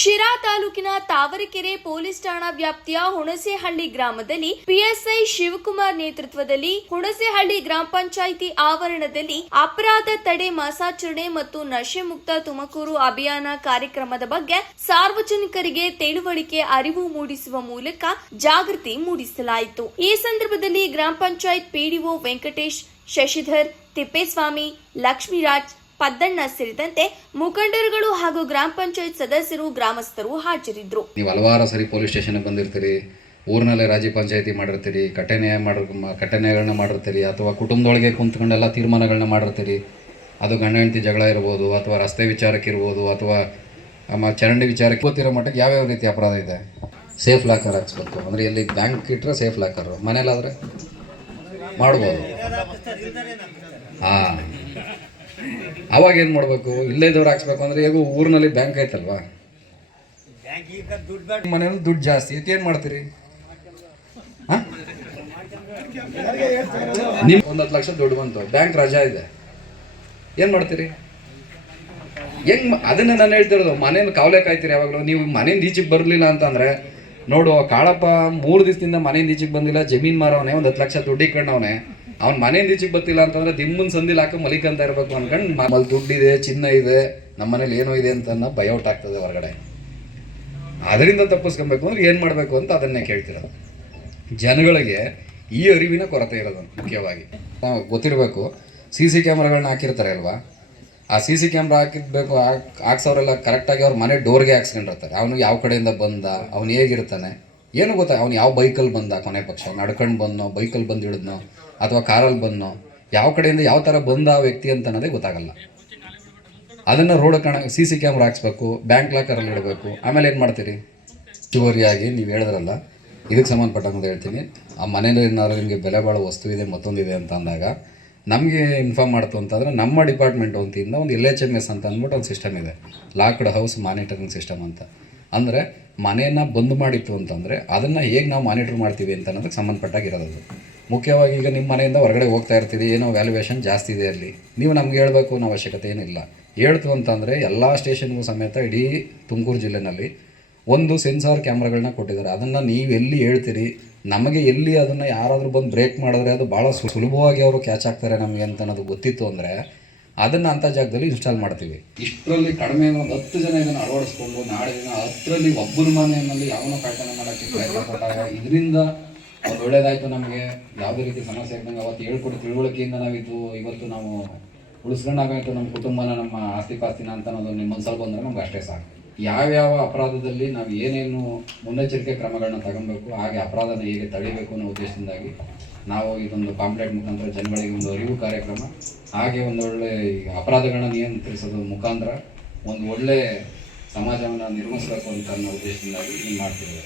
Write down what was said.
ಶಿರಾ ತಾಲೂಕಿನ ತಾವರೆಕೆರೆ ಪೊಲೀಸ್ ಠಾಣಾ ವ್ಯಾಪ್ತಿಯ ಹುಣಸೇಹಳ್ಳಿ ಗ್ರಾಮದಲ್ಲಿ ಪಿಎಸ್ಐ ಶಿವಕುಮಾರ್ ನೇತೃತ್ವದಲ್ಲಿ ಹುಣಸೇಹಳ್ಳಿ ಗ್ರಾಮ ಪಂಚಾಯಿತಿ ಆವರಣದಲ್ಲಿ ಅಪರಾಧ ತಡೆ ಮಾಸಾಚರಣೆ ಮತ್ತು ನಶೆ ಮುಕ್ತ ತುಮಕೂರು ಅಭಿಯಾನ ಕಾರ್ಯಕ್ರಮದ ಬಗ್ಗೆ ಸಾರ್ವಜನಿಕರಿಗೆ ತಿಳುವಳಿಕೆ ಅರಿವು ಮೂಡಿಸುವ ಮೂಲಕ ಜಾಗೃತಿ ಮೂಡಿಸಲಾಯಿತು. ಈ ಸಂದರ್ಭದಲ್ಲಿ ಗ್ರಾಮ ಪಂಚಾಯತ್ ಪಿಡಿಒ ವೆಂಕಟೇಶ್, ಶಶಿಧರ್, ತಿಪ್ಪೇಸ್ವಾಮಿ, ಲಕ್ಷ್ಮೀರಾಜ್, ಪದ್ದಣ್ಣ ಸೇರಿದಂತೆ ಮುಖಂಡರುಗಳು ಹಾಗೂ ಗ್ರಾಮ ಪಂಚಾಯತ್ ಸದಸ್ಯರು, ಗ್ರಾಮಸ್ಥರು ಹಾಜರಿದ್ದರು. ನೀವು ಹಲವಾರು ಸರಿ ಪೊಲೀಸ್ ಸ್ಟೇಷನ್ಗೆ ಬಂದಿರ್ತೀರಿ, ಊರಿನಲ್ಲೇ ರಾಜಿ ಪಂಚಾಯತಿ ಮಾಡಿರ್ತೀರಿ, ಕಟ್ಟೆ ನ್ಯಾಯಗಳನ್ನ ಮಾಡಿರ್ತೀರಿ, ಅಥವಾ ಕುಟುಂಬದೊಳಗೆ ಕುಂತ್ಕೊಂಡೆಲ್ಲ ತೀರ್ಮಾನಗಳನ್ನ ಮಾಡಿರ್ತೀರಿ. ಅದು ಗಂಡ ಹೆಂಡತಿ ಜಗಳ ಇರ್ಬೋದು, ಅಥವಾ ರಸ್ತೆ ವಿಚಾರಕ್ಕೆ ಇರ್ಬೋದು, ಅಥವಾ ಚರಂಡಿ ವಿಚಾರಕ್ಕೆ ಗೊತ್ತಿರೋ ಮಟ್ಟಕ್ಕೆ ಯಾವ್ಯಾವ ರೀತಿ ಅಪರಾಧ ಇದೆ. ಸೇಫ್ ಲಾಕರ್ ಹಾಕ್ಸ್ಬೇಕು ಅಂದರೆ ಎಲ್ಲಿ ಬ್ಯಾಂಕ್ ಇಟ್ಟರೆ ಸೇಫ್ ಲಾಕರ್, ಮನೇಲಾದರೆ ಮಾಡ್ಬೋದು. ಹಾಂ, ಅವಾಗ ಏನು ಮಾಡಬೇಕು, ಇಲ್ಲೇ ಇದ್ದವ್ರು ಹಾಕ್ಸ್ಬೇಕು ಅಂದರೆ ಈಗ ಊರಿನಲ್ಲಿ ಬ್ಯಾಂಕ್ ಐತಲ್ವಾ, ಮನೇಲಿ ದುಡ್ಡು ಜಾಸ್ತಿ ಐತಿ, ಏನು ಮಾಡ್ತೀರಿ? ಹಾಂ, ನಿಮ್ಗೆ 1 ಲಕ್ಷ ದುಡ್ಡು ಬಂತು, ಬ್ಯಾಂಕ್ ರಜಾ ಇದೆ, ಏನು ಮಾಡ್ತೀರಿ? ಹೆಂಗೆ? ಅದನ್ನೇ ನಾನು ಹೇಳ್ತಿರೋದು, ಮನೇಲಿ ಕಾವಲೆ ಕಾಯ್ತೀರಿ. ಯಾವಾಗಲೂ ನೀವು ಮನೆಯಿಂದ ಈಚೆಗೆ ಬರಲಿಲ್ಲ ಅಂತಂದರೆ ನೋಡು, ಕಾಳಪ್ಪ 3 ದಿವಸದಿಂದ ಮನೆಯಿಂದ ಈಚೆಗೆ ಬಂದಿಲ್ಲ, ಜಮೀನು ಮಾರವನೇ, 10 ಲಕ್ಷ ದುಡ್ಡು ಇಟ್ಕೊಂಡವನೇ, ಅವ್ನು ಮನೆಯಿಂದ ಈಚೆಗೆ ಬರ್ತಿಲ್ಲ ಅಂತಂದರೆ ದಿಮ್ಮನ ಸಂದಿಲ್ ಹಾಕಿ ಮಲಿಕಂತ ಇರಬೇಕು ಅನ್ಕೊಂಡು ಮಲ್ಲಿ ದುಡ್ಡಿದೆ, ಚಿನ್ನ ಇದೆ, ನಮ್ಮ ಮನೇಲಿ ಏನೋ ಇದೆ ಅಂತ ಬೈಔಟ್ ಆಗ್ತದೆ ಹೊರಗಡೆ. ಅದರಿಂದ ತಪ್ಪಿಸ್ಕೊಬೇಕು ಅಂದ್ರೆ ಏನು ಮಾಡಬೇಕು ಅಂತ ಅದನ್ನೇ ಕೇಳ್ತಿರೋದು. ಜನಗಳಿಗೆ ಈ ಅರಿವಿನ ಕೊರತೆ ಇರೋದು ಮುಖ್ಯವಾಗಿ ಗೊತ್ತಿರಬೇಕು. CC ಕ್ಯಾಮ್ರಾಗಳನ್ನ ಹಾಕಿರ್ತಾರೆ ಅಲ್ವಾ, ಆ CC ಕ್ಯಾಮ್ರಾ ಹಾಕ್ಸೋರೆಲ್ಲ ಕರೆಕ್ಟಾಗಿ ಅವ್ರ ಮನೆ ಡೋರ್ಗೆ ಹಾಕ್ಸ್ಕೊಂಡಿರ್ತಾರೆ. ಅವನು ಯಾವ ಕಡೆಯಿಂದ ಬಂದ, ಅವ್ನು ಹೇಗಿರ್ತಾನೆ ಏನು ಗೊತ್ತಾ, ಅವ್ನು ಯಾವ ಬೈಕಲ್ಲಿ ಬಂದ, ಕೊನೆ ಪಕ್ಷ ನಡ್ಕೊಂಡು ಬಂದನೋ, ಬೈಕಲ್ಲಿ ಬಂದು ಹಿಡಿದ್ನೋ, ಅಥವಾ ಕಾರಲ್ಲಿ ಬಂದನೋ, ಯಾವ ಕಡೆಯಿಂದ ಯಾವ ಥರ ಬಂದ ಆ ವ್ಯಕ್ತಿ ಅಂತ ಅನ್ನೋದೇ ಗೊತ್ತಾಗಲ್ಲ. ಅದನ್ನು ರೋಡ್ CC ಕ್ಯಾಮ್ರಾ ಹಾಕ್ಸ್ಬೇಕು, ಬ್ಯಾಂಕ್ ಲಾಕರಲ್ಲಿ ಇಡಬೇಕು. ಆಮೇಲೆ ಏನು ಮಾಡ್ತೀರಿ? ಹೆಚ್ಚುವರಿಯಾಗಿ ನೀವು ಹೇಳಿದ್ರಲ್ಲ, ಇದಕ್ಕೆ ಸಂಬಂಧಪಟ್ಟಂಗೆ ಹೇಳ್ತೀನಿ. ಆ ಮನೇಲಿ ಏನಾದ್ರು ನಿಮಗೆ ಬೆಲೆ ಬಾಳೋ ವಸ್ತು ಇದೆ, ಮತ್ತೊಂದಿದೆ ಅಂತ ಅಂದಾಗ ನಮಗೆ ಇನ್ಫಾರ್ಮ್ ಮಾಡ್ತು ಅಂತಂದರೆ ನಮ್ಮ ಡಿಪಾರ್ಟ್ಮೆಂಟ್ ವತಿಯಿಂದ ಒಂದು LHMS ಅಂತ ಅಂದ್ಬಿಟ್ಟು ಒಂದು ಸಿಸ್ಟಮ್ ಇದೆ, ಲಾಕ್ಡ್ ಹೌಸ್ ಮಾನಿಟರಿಂಗ್ ಸಿಸ್ಟಮ್ ಅಂತ. ಅಂದರೆ ಮನೆಯನ್ನು ಬಂದ್ ಮಾಡಿತ್ತು ಅಂತಂದರೆ ಅದನ್ನು ಹೇಗೆ ನಾವು ಮಾನಿಟರ್ ಮಾಡ್ತೀವಿ ಅಂತ ಅನ್ನೋದಕ್ಕೆ ಸಂಬಂಧಪಟ್ಟಾಗಿರೋದು. ಮುಖ್ಯವಾಗಿ ಈಗ ನಿಮ್ಮ ಮನೆಯಿಂದ ಹೊರಗಡೆ ಹೋಗ್ತಾ ಇರ್ತೀರಿ, ಏನೋ ವ್ಯಾಲ್ಯೂಯೇಷನ್ ಜಾಸ್ತಿ ಇದೆ ಅಲ್ಲಿ, ನೀವು ನಮ್ಗೆ ಹೇಳಬೇಕು ಅನ್ನೋ ಅವಶ್ಯಕತೆ ಏನಿಲ್ಲ. ಹೇಳ್ತು ಅಂತಂದರೆ ಎಲ್ಲ ಸ್ಟೇಷನ್ಗೂ ಸಮೇತ ಇಡೀ ತುಮಕೂರು ಜಿಲ್ಲೆನಲ್ಲಿ ಒಂದು ಸೆನ್ಸಾರ್ ಕ್ಯಾಮ್ರಾಗಳನ್ನ ಕೊಟ್ಟಿದ್ದಾರೆ. ಅದನ್ನು ನೀವು ಎಲ್ಲಿ ಹೇಳ್ತೀರಿ, ನಮಗೆ ಎಲ್ಲಿ ಅದನ್ನು ಯಾರಾದರೂ ಬಂದು ಬ್ರೇಕ್ ಮಾಡಿದ್ರೆ ಅದು ಭಾಳ ಸುಲಭವಾಗಿ ಅವರು ಕ್ಯಾಚ್ ಆಗ್ತಾರೆ ನಮಗೆ ಅಂತ ಅನ್ನೋದು ಗೊತ್ತಿತ್ತು ಅಂದರೆ ಅದನ್ನು ಅಂಥ ಜಾಗದಲ್ಲಿ ಇನ್ಸ್ಟಾಲ್ ಮಾಡ್ತೀವಿ. ಇಷ್ಟರಲ್ಲಿ ಕಡಿಮೆ ಒಂದು 10 ಜನ ಇದನ್ನು ಅಳವಡಿಸ್ಕೊಂಡು ನಾಳೆ ದಿನ 10ರಲ್ಲಿ ಒಬ್ಬರ ಮನೆಯಲ್ಲಿ ಯಾವನೋ ಕಾಯ್ತಾನೆ ಮಾಡೋಕ್ಕೆ ಪ್ರಯತ್ನ ಪಟ್ಟಾಗ ಇದರಿಂದ ಅವ್ರು ಒಳ್ಳೇದಾಯಿತು, ನಮಗೆ ಯಾವುದೇ ರೀತಿ ಸಮಸ್ಯೆ ಆಗ್ದಂಗೆ ಅವತ್ತು ಹೇಳ್ಕೊಟ್ಟು ತಿಳುವಳಿಕೆಯಿಂದ ನಾವಿದ್ದು ಇವತ್ತು ನಾವು ಉಳಿಸ್ಕೊಂಡಾಗಾಯಿತು ನಮ್ಮ ಕುಟುಂಬನ, ನಮ್ಮ ಆಸ್ತಿ ಪಾಸ್ತಿನ ಅಂತ ಅನ್ನೋದು ನಿಮ್ಮ ಮನಸ್ಸಲ್ಲಿ ಬಂದರೆ ನಮ್ಗೆ ಅಷ್ಟೇ ಸಾಕು. ಯಾವ್ಯಾವ ಅಪರಾಧದಲ್ಲಿ ನಾವು ಏನೇನು ಮುನ್ನೆಚ್ಚರಿಕೆ ಕ್ರಮಗಳನ್ನ ತಗೊಬೇಕು, ಹಾಗೆ ಅಪರಾಧನ ಹೇಗೆ ತಡಿಬೇಕು ಅನ್ನೋ ಉದ್ದೇಶದಿಂದಾಗಿ ನಾವು ಇದೊಂದು ಪಾಂಪ್ಲೆಟ್ ಮುಖಾಂತರ ಜನಗಳಿಗೆ ಒಂದು ಅರಿವು ಕಾರ್ಯಕ್ರಮ, ಹಾಗೆ ಒಂದೊಳ್ಳೆ ಅಪರಾಧಗಳನ್ನ ನಿಯಂತ್ರಿಸೋದ್ರ ಮುಖಾಂತರ ಒಂದು ಒಳ್ಳೆ ಸಮಾಜವನ್ನು ನಿರ್ಮಿಸಬೇಕು ಅಂತ ಅನ್ನೋ ಉದ್ದೇಶದಿಂದಾಗಿ ಮಾಡ್ತಿದ್ದೇವೆ.